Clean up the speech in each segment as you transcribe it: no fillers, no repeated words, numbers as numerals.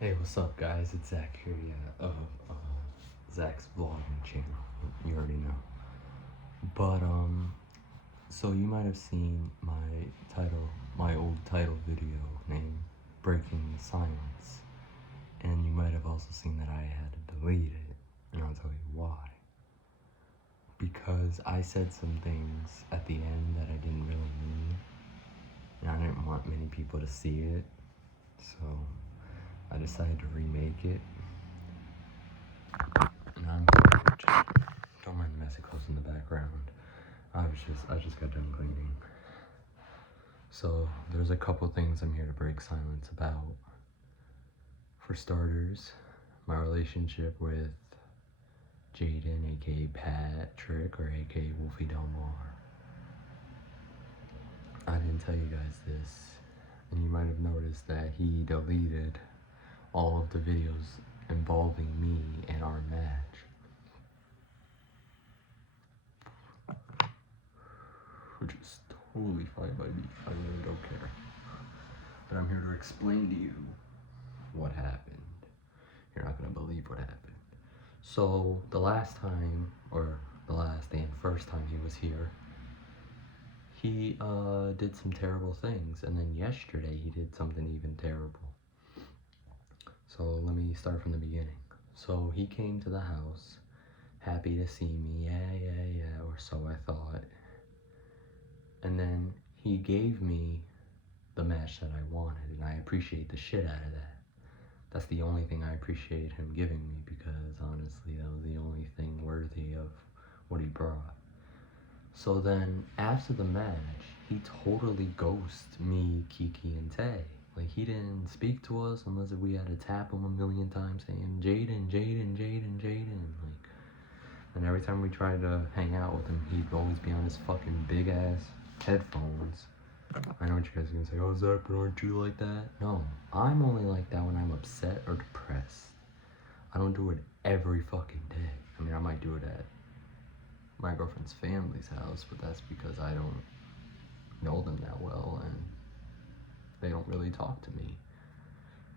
Hey, what's up, guys? It's Zach here, yeah, of Zach's vlogging channel. You already know. But, so you might have seen my old title video named Breaking the Silence. And you might have also seen that I had to delete it. And I'll tell you why. Because I said some things at the end that I didn't really mean. And I didn't want many people to see it. So, I decided to remake it. And I'm don't mind the messy clothes in the background. I just got done cleaning. So there's a couple things I'm here to break silence about. For starters, my relationship with Jaden, aka Patrick, or aka Wolfie Del Mar. I didn't tell you guys this, and you might have noticed that he deleted all of the videos involving me and our match. Which is totally fine by me. I really don't care. But I'm here to explain to you what happened. You're not gonna believe what happened. So the last time, or the last and first time he was here, he did some terrible things, and then yesterday he did something even terrible. So let me start from the beginning. So he came to the house, happy to see me, yeah, or so I thought. And then he gave me the match that I wanted, and I appreciate the shit out of that. That's the only thing I appreciate him giving me, because honestly that was the only thing worthy of what he brought. So then after the match, he totally ghosted me, Kiki, and Tay. Like, he didn't speak to us unless we had to tap him a million times saying Jaden. Like, and every time we tried to hang out with him, he'd always be on his fucking big ass headphones. I know what you guys are gonna say, oh Zach, but aren't you like that? No, I'm only like that when I'm upset or depressed. I don't do it every fucking day. I mean, I might do it at my girlfriend's family's house, but that's because I don't know them that well and they don't really talk to me.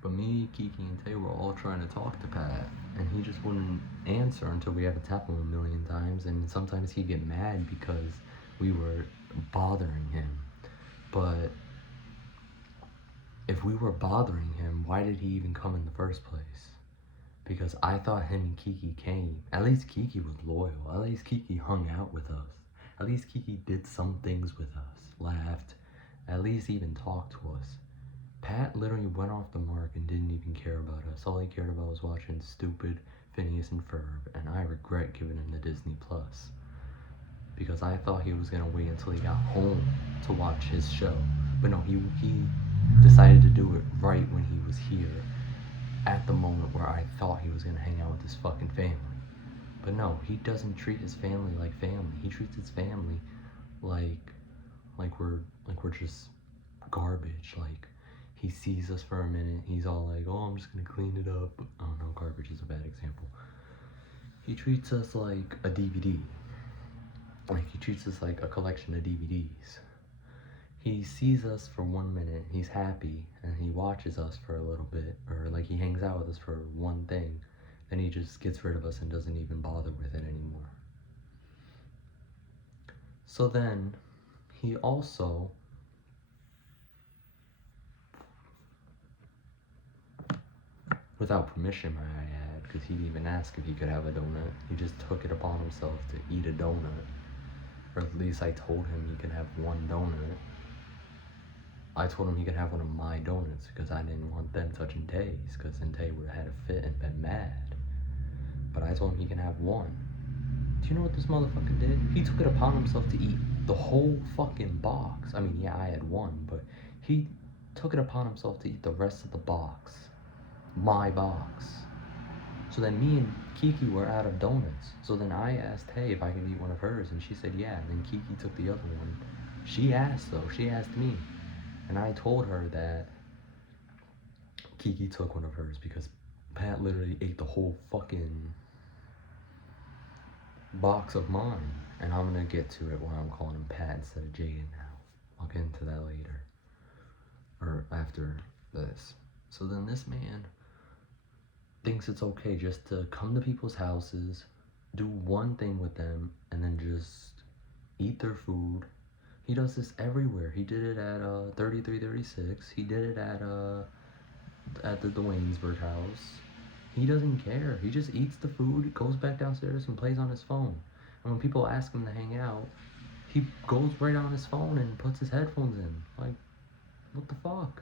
But me, Kiki, and Tay were all trying to talk to Pat, and he just wouldn't answer until we had to tap him a million times, and sometimes he'd get mad because we were bothering him. But if we were bothering him, why did he even come in the first place? Because I thought him and Kiki came. At least Kiki was loyal. At least Kiki hung out with us. At least Kiki did some things with us. Laughed. At least even talked to us. Pat literally went off the mark and didn't even care about us. All he cared about was watching stupid Phineas and Ferb, and I regret giving him the Disney Plus. Because I thought he was gonna wait until he got home to watch his show. But no, he decided to do it right when he was here, at the moment where I thought he was gonna hang out with his fucking family. But no, he doesn't treat his family like family. He treats his family like we're just garbage. Like, he sees us for a minute, he's all like, oh, I'm just gonna clean it up. Oh no, garbage is a bad example. He treats us like a DVD. Like, he treats us like a collection of DVDs. He sees us for 1 minute, he's happy, and he watches us for a little bit, or like he hangs out with us for one thing, then he just gets rid of us and doesn't even bother with it anymore. So then, he also without permission, might I add, because he didn't even ask if he could have a donut. He just took it upon himself to eat a donut. Or at least I told him he could have one donut. I told him he could have one of my donuts because I didn't want them touching Tay's, because then Tay would have had a fit and been mad. But I told him he can have one. Do you know what this motherfucker did? He took it upon himself to eat the whole fucking box. I mean, yeah, I had one, but he took it upon himself to eat the rest of the box. My box. So then me and Kiki were out of donuts. So then I asked Tay if I could eat one of hers, and she said yeah. And then Kiki took the other one. She asked though. She asked me, and I told her that Kiki took one of hers because Pat literally ate the whole fucking box of mine. And I'm gonna get to it where I'm calling him Pat instead of Jaden now. I'll get into that later, or after this. So then this man thinks it's okay just to come to people's houses, do one thing with them, and then just eat their food. He does this everywhere. He did it at 3336. He did it at the Waynesburg house. He doesn't care. He just eats the food, goes back downstairs, and plays on his phone. And when people ask him to hang out, he goes right on his phone and puts his headphones in. Like, what the fuck?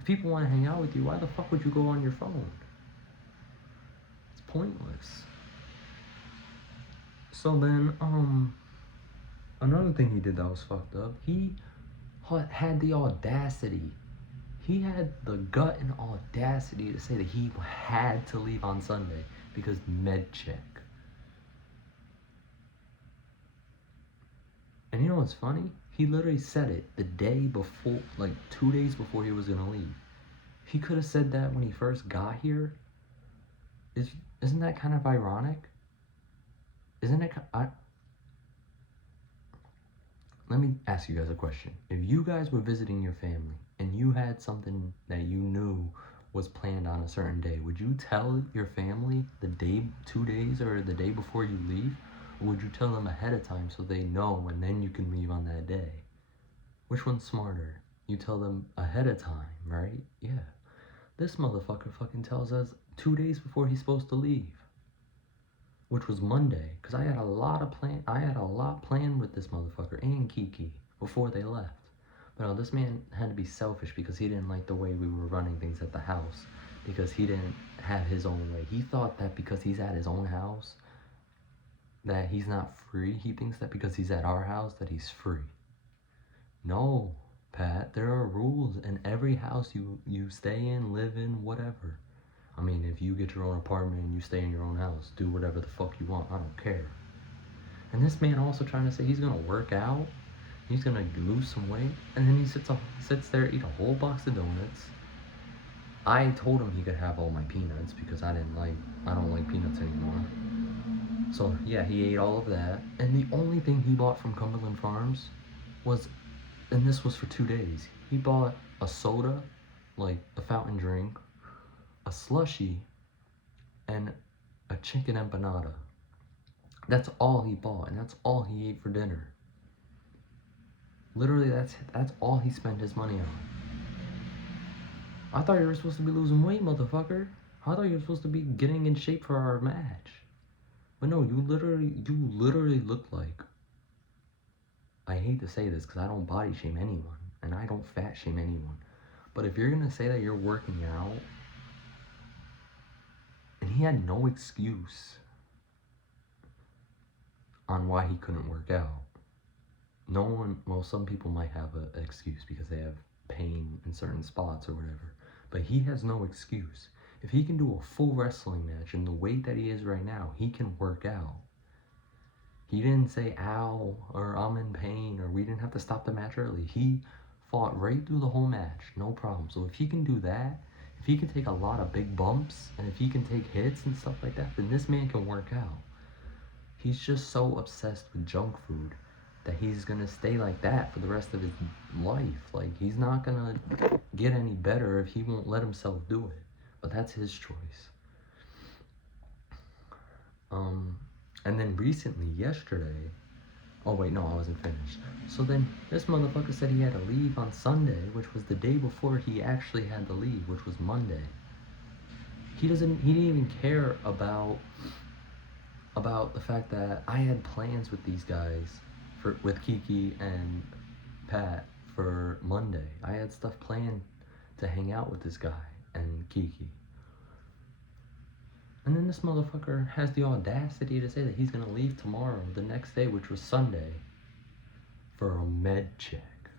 If people want to hang out with you, why the fuck would you go on your phone? It's pointless. So then, another thing he did that was fucked up, he had the audacity. He had the gut and audacity to say that he had to leave on Sunday because med check. And you know what's funny? He literally said it the day before, like 2 days before he was gonna leave. He could have said that when he first got here. Isn't that kind of ironic? Isn't it? Let me ask you guys a question. If you guys were visiting your family and you had something that you knew was planned on a certain day, would you tell your family the day, 2 days, or the day before you leave? Or would you tell them ahead of time so they know and then you can leave on that day? Which one's smarter? You tell them ahead of time, right? Yeah. This motherfucker fucking tells us 2 days before he's supposed to leave, which was Monday, because I had a lot planned with this motherfucker and Kiki before they left. But no, this man had to be selfish because he didn't like the way we were running things at the house, because he didn't have his own way. He thought that because he's at his own house that he's not free. He thinks that because he's at our house that he's free. No, Pat, there are rules in every house you stay in, live in, whatever. I mean, if you get your own apartment and you stay in your own house, do whatever the fuck you want. I don't care. And this man also trying to say he's gonna work out, he's gonna lose some weight, and then he sits there, eat a whole box of donuts. I told him he could have all my peanuts because I don't like peanuts anymore. So yeah, he ate all of that, and the only thing he bought from Cumberland Farms was, and this was for 2 days, he bought a soda, like a fountain drink, a slushie, and a chicken empanada. That's all he bought, and that's all he ate for dinner. Literally, that's all he spent his money on. I thought you were supposed to be losing weight, motherfucker. I thought you were supposed to be getting in shape for our match. But no, you literally look like, I hate to say this because I don't body shame anyone, and I don't fat shame anyone. But if you're gonna say that you're working out, and he had no excuse on why he couldn't work out. No one, well, some people might have an excuse because they have pain in certain spots or whatever, but he has no excuse. If he can do a full wrestling match in the weight that he is right now, he can work out. He didn't say ow or I'm in pain or we didn't have to stop the match early. He fought right through the whole match, no problem. So if he can do that, if he can take a lot of big bumps, and if he can take hits and stuff like that, then this man can work out. He's just so obsessed with junk food that he's gonna stay like that for the rest of his life. Like, he's not gonna get any better if he won't let himself do it. But that's his choice. And then recently, yesterday, oh wait, no, I wasn't finished. So then this motherfucker said he had to leave on Sunday, which was the day before he actually had to leave, which was Monday. He didn't even care about the fact that I had plans with these guys, with Kiki and Pat, for Monday. I had stuff planned to hang out with this guy and Kiki. And then this motherfucker has the audacity to say that he's gonna leave tomorrow, the next day, which was Sunday, for a med check.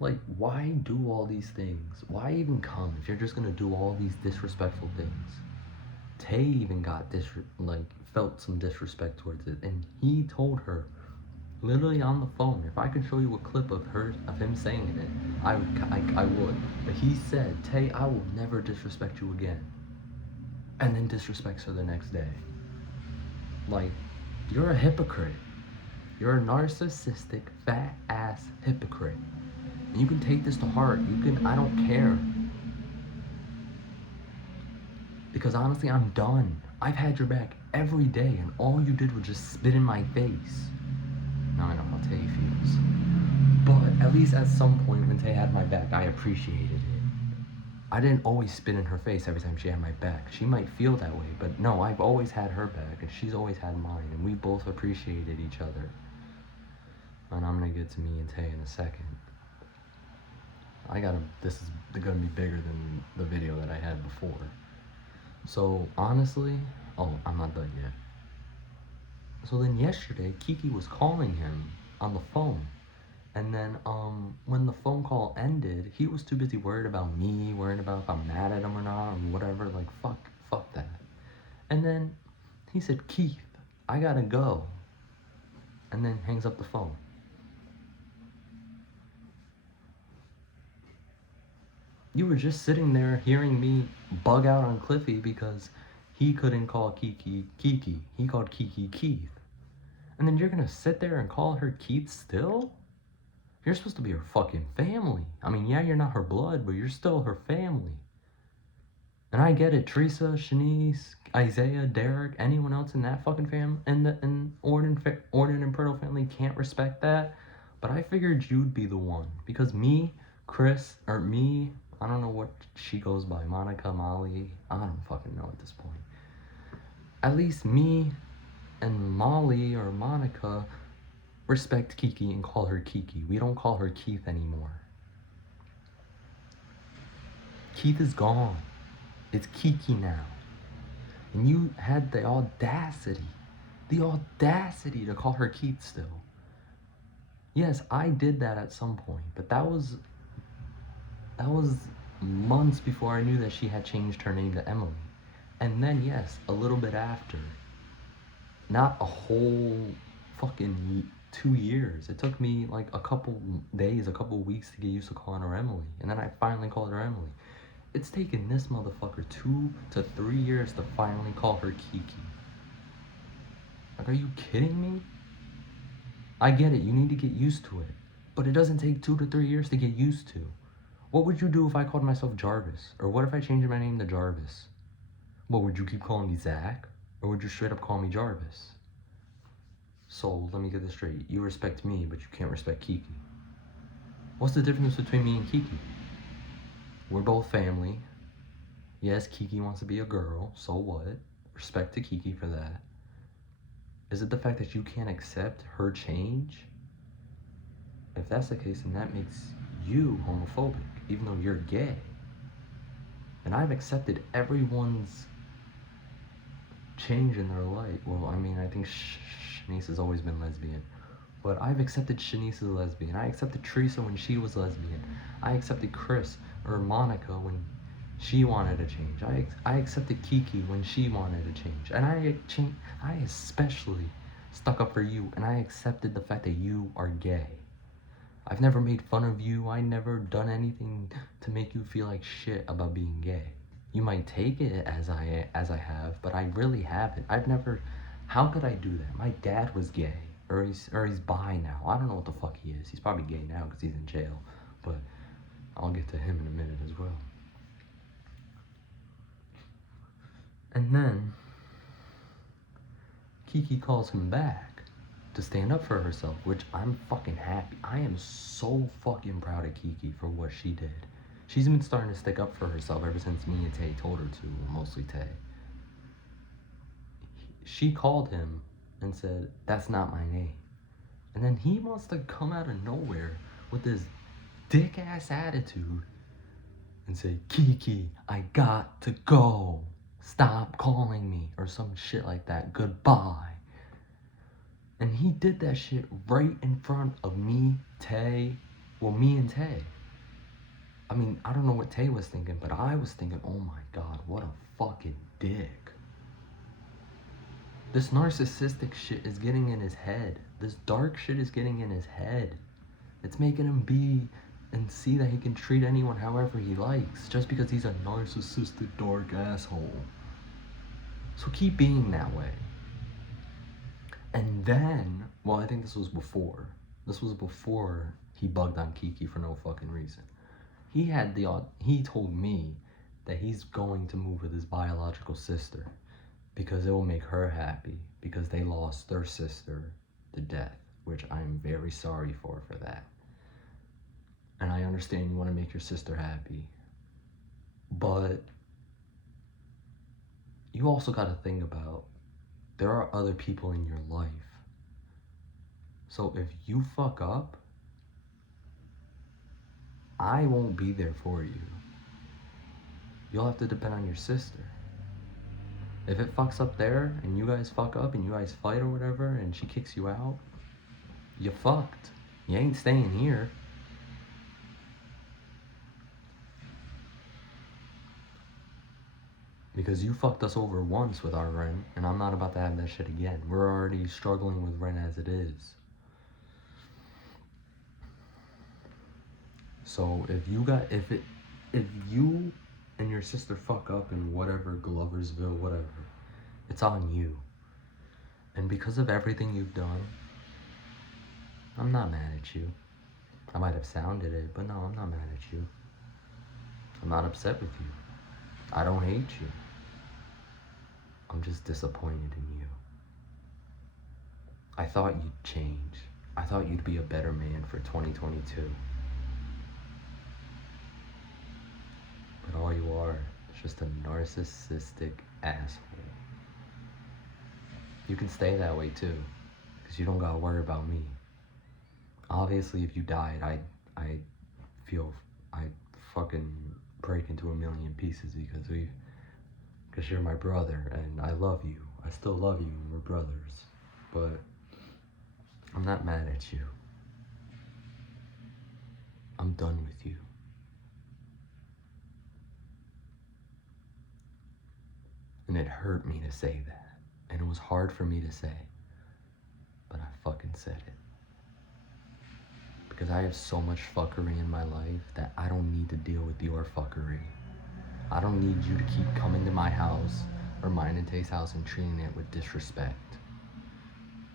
Like, why do all these things? Why even come if you're just gonna do all these disrespectful things? Tay even got felt some disrespect towards it, and he told her, literally on the phone, if I could show you a clip of him saying it, I would. But he said, Tay, I will never disrespect you again. And then disrespects her the next day. Like, you're a hypocrite. You're a narcissistic, fat ass hypocrite. And you can take this to heart. I don't care. Because honestly, I'm done. I've had your back every day, and all you did was just spit in my face. Now I know how Tay feels. But at least at some point when Tay had my back, I appreciated it. I didn't always spit in her face every time she had my back. She might feel that way, but no, I've always had her back, and she's always had mine, and we both appreciated each other. And I'm gonna get to me and Tay in a second. This is gonna be bigger than the video that I had before. So honestly, I'm not done yet. So then yesterday, Kiki was calling him on the phone. And then when the phone call ended, he was too busy worried about me, worried about if I'm mad at him or not, or whatever. Like, fuck that. And then he said, Keith, I gotta go. And then hangs up the phone. You were just sitting there hearing me bug out on Cliffy because he couldn't call Kiki Kiki. He called Kiki Keith. And then you're gonna sit there and call her Keith still? You're supposed to be her fucking family. I mean, yeah, you're not her blood, but you're still her family. And I get it, Teresa, Shanice, Isaiah, Derek, anyone else in that fucking family, and Orden and Pertle family can't respect that. But I figured you'd be the one. Because me, Chris, or me, I don't know what she goes by, Monica, Molly, I don't fucking know at this point. At least me and Molly or Monica respect Kiki and call her Kiki. We don't call her Keith anymore. Keith is gone. It's Kiki now. And you had the audacity to call her Keith still. Yes, I did that at some point, but that was months before I knew that she had changed her name to Emily. And then, yes, a little bit after. Not a whole fucking 2 years. It took me like a couple days, a couple weeks to get used to calling her Emily. And then I finally called her Emily. It's taken this motherfucker 2 to 3 years to finally call her Kiki. Like, are you kidding me? I get it, you need to get used to it. But it doesn't take 2 to 3 years to get used to. What would you do if I called myself Jarvis? Or what if I changed my name to Jarvis? What, would you keep calling me Zach? Or would you straight up call me Jarvis? So, let me get this straight. You respect me, but you can't respect Kiki. What's the difference between me and Kiki? We're both family. Yes, Kiki wants to be a girl, so what? Respect to Kiki for that. Is it the fact that you can't accept her change? If that's the case, then that makes you homophobic, even though you're gay. And I've accepted everyone's change in their life. Well, I mean, I think Shanice has always been lesbian. But I've accepted Shanice as a lesbian. I accepted Teresa when she was lesbian. I accepted Chris or Monica when she wanted to change. I accepted Kiki when she wanted to change. And I especially stuck up for you, and I accepted the fact that you are gay. I've never made fun of you. I never done anything to make you feel like shit about being gay. You might take it as I have, but I really haven't. I've never. How could I do that? My dad was gay, or he's bi now. I don't know what the fuck he is. He's probably gay now because he's in jail, but I'll get to him in a minute as well. And then Kiki calls him back to stand up for herself, which I'm fucking happy. I am so fucking proud of Kiki for what she did. She's been starting to stick up for herself ever since me and Tay told her to, mostly Tay. She called him and said, "That's not my name." And then he wants to come out of nowhere with this dick ass attitude and say, "Kiki, I got to go. Stop calling me," or some shit like that. "Goodbye." And he did that shit right in front of me, Tay. Well, me and Tay. I mean, I don't know what Tay was thinking, but I was thinking, oh my god, what a fucking dick. This narcissistic shit is getting in his head. This dark shit is getting in his head. It's making him be and see that he can treat anyone however he likes just because he's a narcissistic dark asshole. So keep being that way. And then, well, I think this was before he bugged on Kiki for no fucking reason. He told me that he's going to move with his biological sister because it will make her happy because they lost their sister to death, which I'm very sorry for that. And I understand you want to make your sister happy, but you also got to think about there are other people in your life. So if you fuck up, I won't be there for you. You'll have to depend on your sister. If it fucks up there and you guys fuck up and you guys fight or whatever and she kicks you out, you fucked. You ain't staying here. Because you fucked us over once with our rent, and I'm not about to have that shit again. We're already struggling with rent as it is. So if you and your sister fuck up in whatever, Gloversville, whatever, it's on you. And because of everything you've done, I'm not mad at you. I might have sounded it, but no, I'm not mad at you. I'm not upset with you. I don't hate you. I'm just disappointed in you. I thought you'd change. I thought you'd be a better man for 2022. But all you are is just a narcissistic asshole. You can stay that way too, because you don't gotta worry about me. Obviously, if you died, I'd fucking break into a million pieces because you're my brother and I love you. I still love you and we're brothers. But I'm not mad at you. I'm done with you. And it hurt me to say that. And it was hard for me to say. But I fucking said it. Because I have so much fuckery in my life that I don't need to deal with your fuckery. I don't need you to keep coming to my house or mine and Tay's house and treating it with disrespect.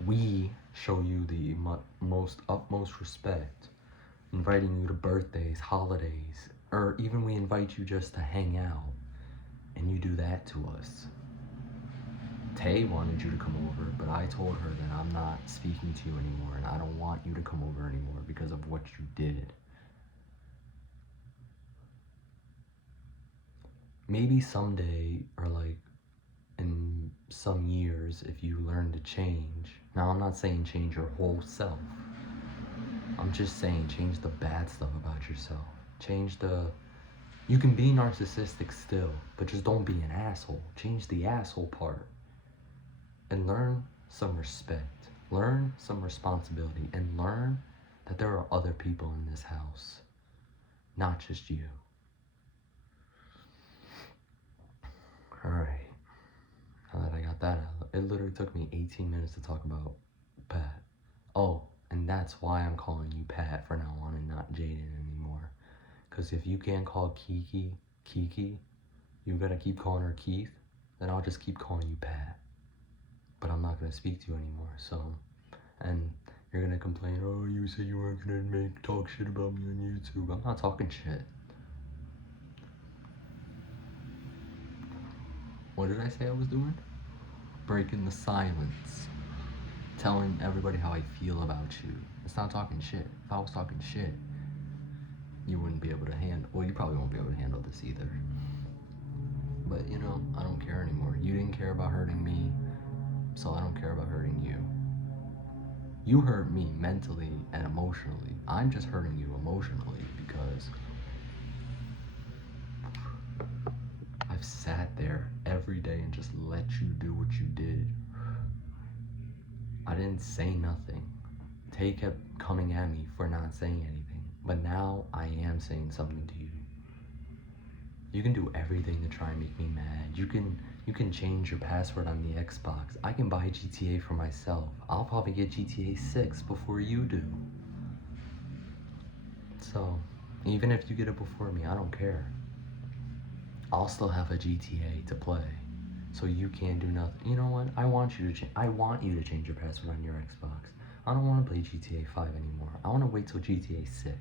We show you the utmost respect, inviting you to birthdays, holidays, or even we invite you just to hang out, and you do that to us. Tay wanted you to come over, but I told her that I'm not speaking to you anymore and I don't want you to come over anymore because of what you did. Maybe someday, or like in some years, if you learn to change. Now, I'm not saying change your whole self. I'm just saying change the bad stuff about yourself. You can be narcissistic still, but just don't be an asshole. Change the asshole part. And learn some respect. Learn some responsibility. And learn that there are other people in this house. Not just you. Alright. Now that I got that out, it literally took me 18 minutes to talk about Pat. Oh, and that's why I'm calling you Pat from now on and not Jaden anymore. Because if you can't call Kiki, you gotta keep calling her Keith, then I'll just keep calling you Pat. But I'm not gonna speak to you anymore, so. And you're gonna complain, oh, you said you weren't gonna talk shit about me on YouTube. I'm not talking shit. What did I say I was doing? Breaking the silence. Telling everybody how I feel about you. It's not talking shit. If I was talking shit, you wouldn't be able to well, you probably won't be able to handle this either. But, I don't care anymore. You didn't care about hurting me, so I don't care about hurting you. You hurt me mentally and emotionally. I'm just hurting you emotionally because I've sat there every day and just let you do what you did. I didn't say nothing. Tay kept coming at me for not saying anything. But now I am saying something to you. You can do everything to try and make me mad. You can change your password on the Xbox. I can buy GTA for myself. I'll probably get GTA 6 before you do. So, even if you get it before me, I don't care. I'll still have a GTA to play. So you can't do nothing. You know what? I want you to change your password on your Xbox. I don't want to play GTA 5 anymore. I want to wait till GTA 6.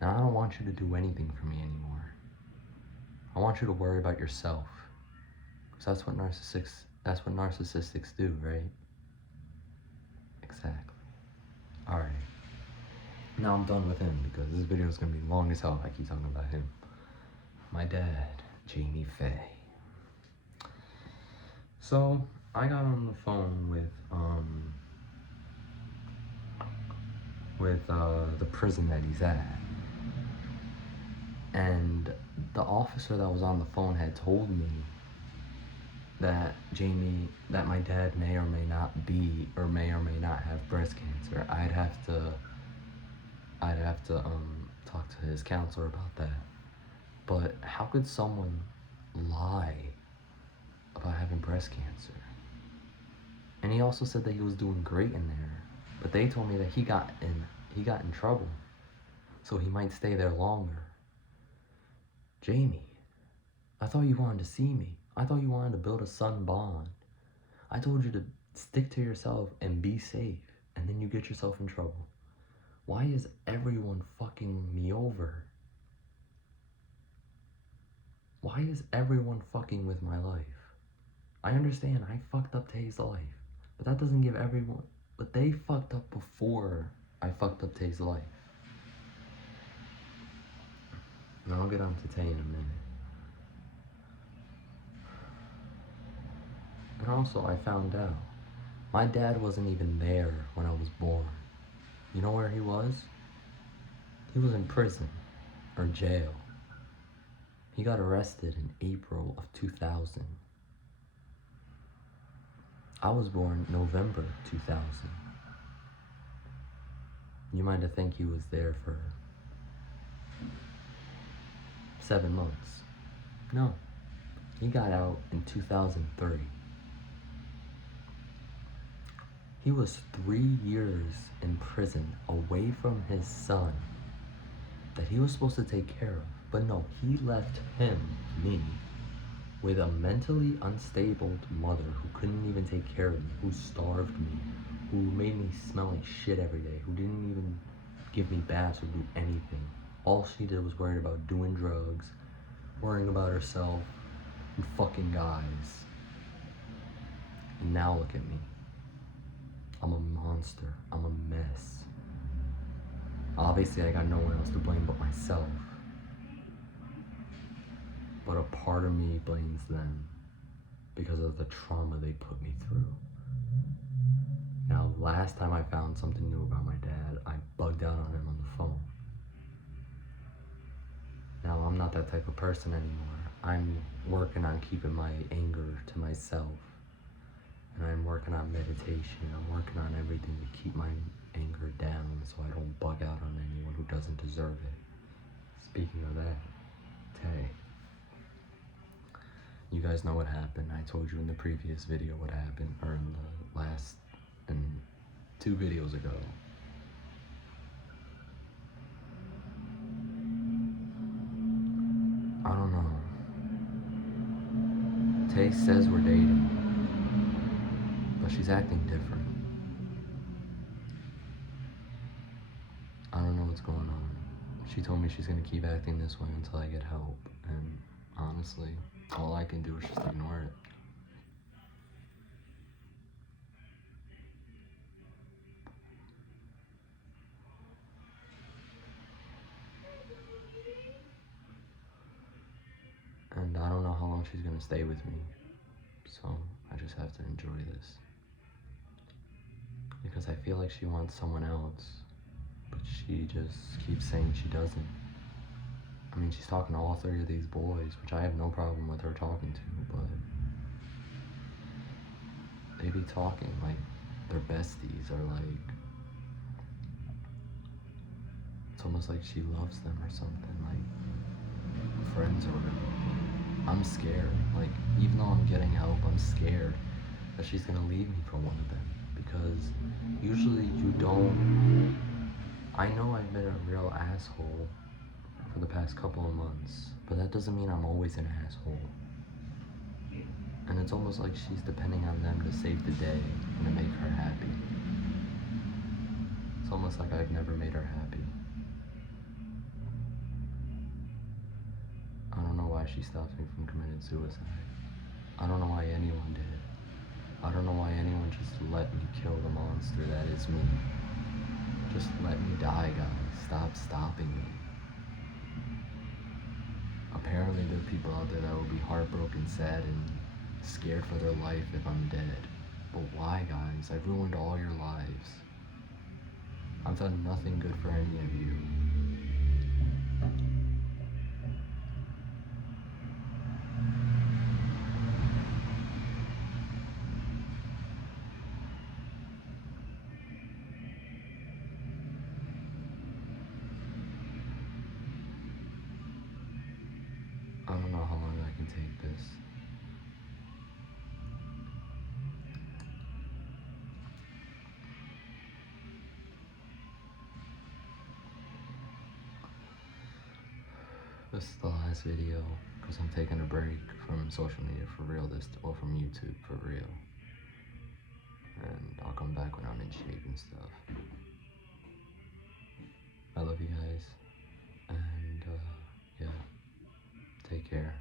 And I don't want you to do anything for me anymore. I want you to worry about yourself. Because that's what narcissists do, right? Exactly. Alright. Now I'm done with him because this video is going to be long as hell if I keep talking about him. My dad, Jamie Faye. So, I got on the phone with the prison that he's at. And the officer that was on the phone had told me that that my dad may or may not be, or may not have breast cancer. I'd have to talk to his counselor about that. But how could someone lie about having breast cancer? And he also said that he was doing great in there, but they told me that he got in trouble, so he might stay there longer. Jamie, I thought you wanted to see me. I thought you wanted to build a son bond. I told you to stick to yourself and be safe, and then you get yourself in trouble. Why is everyone fucking me over? Why is everyone fucking with my life? I understand I fucked up Tay's life, but that doesn't give everyone... But they fucked up before I fucked up Tay's life. And I'll get on to Tay in a minute. And also, I found out my dad wasn't even there when I was born. You know where he was? He was in prison, or jail. He got arrested in April of 2000. I was born November 2000. You might have think he was there for 7 months. No, he got out in 2003. He was 3 years in prison away from his son that he was supposed to take care of. But no, he left me, with a mentally unstable mother who couldn't even take care of me, who starved me, who made me smell like shit every day, who didn't even give me baths or do anything. All she did was worry about doing drugs, worrying about herself, and fucking guys. And now look at me. I'm a monster. I'm a mess. Obviously, I got no one else to blame but myself. But a part of me blames them because of the trauma they put me through. Now, last time I found something new about my dad, I bugged out on him on the phone. Now, I'm not that type of person anymore. I'm working on keeping my anger to myself. And I'm working on meditation. I'm working on everything to keep my anger down so I don't bug out on anyone who doesn't deserve it. Speaking of that, Tay. You guys know what happened. I told you in the previous video what happened, or in the last, in 2 videos ago. I don't know. Tay says we're dating, but she's acting different. I don't know what's going on. She told me she's gonna keep acting this way until I get help, and honestly, all I can do is just ignore it. And I don't know how long she's gonna stay with me, so I just have to enjoy this. Because I feel like she wants someone else, but she just keeps saying she doesn't. I mean, she's talking to all 3 of these boys, which I have no problem with her talking to, but they be talking like they're besties, or like, it's almost like she loves them or something, like friends or whatever. I'm scared, like, even though I'm getting help, I'm scared that she's gonna leave me for one of them, because usually you don't. I know I've been a real asshole for the past couple of months, but that doesn't mean I'm always an asshole. And it's almost like she's depending on them to save the day and to make her happy. It's almost like I've never made her happy. I don't know why she stops me from committing suicide. I don't know why anyone did. I don't know why anyone just let me kill the monster that is me. Just let me die, guys. Stop stopping me. Apparently there are people out there that will be heartbroken, sad, and scared for their life if I'm dead. But why, guys? I've ruined all your lives. I've done nothing good for any of you. I don't know how long I can take this. This is the last video because I'm taking a break from social media for real or from YouTube for real. And I'll come back when I'm in shape and stuff. I love you guys. And yeah, take care.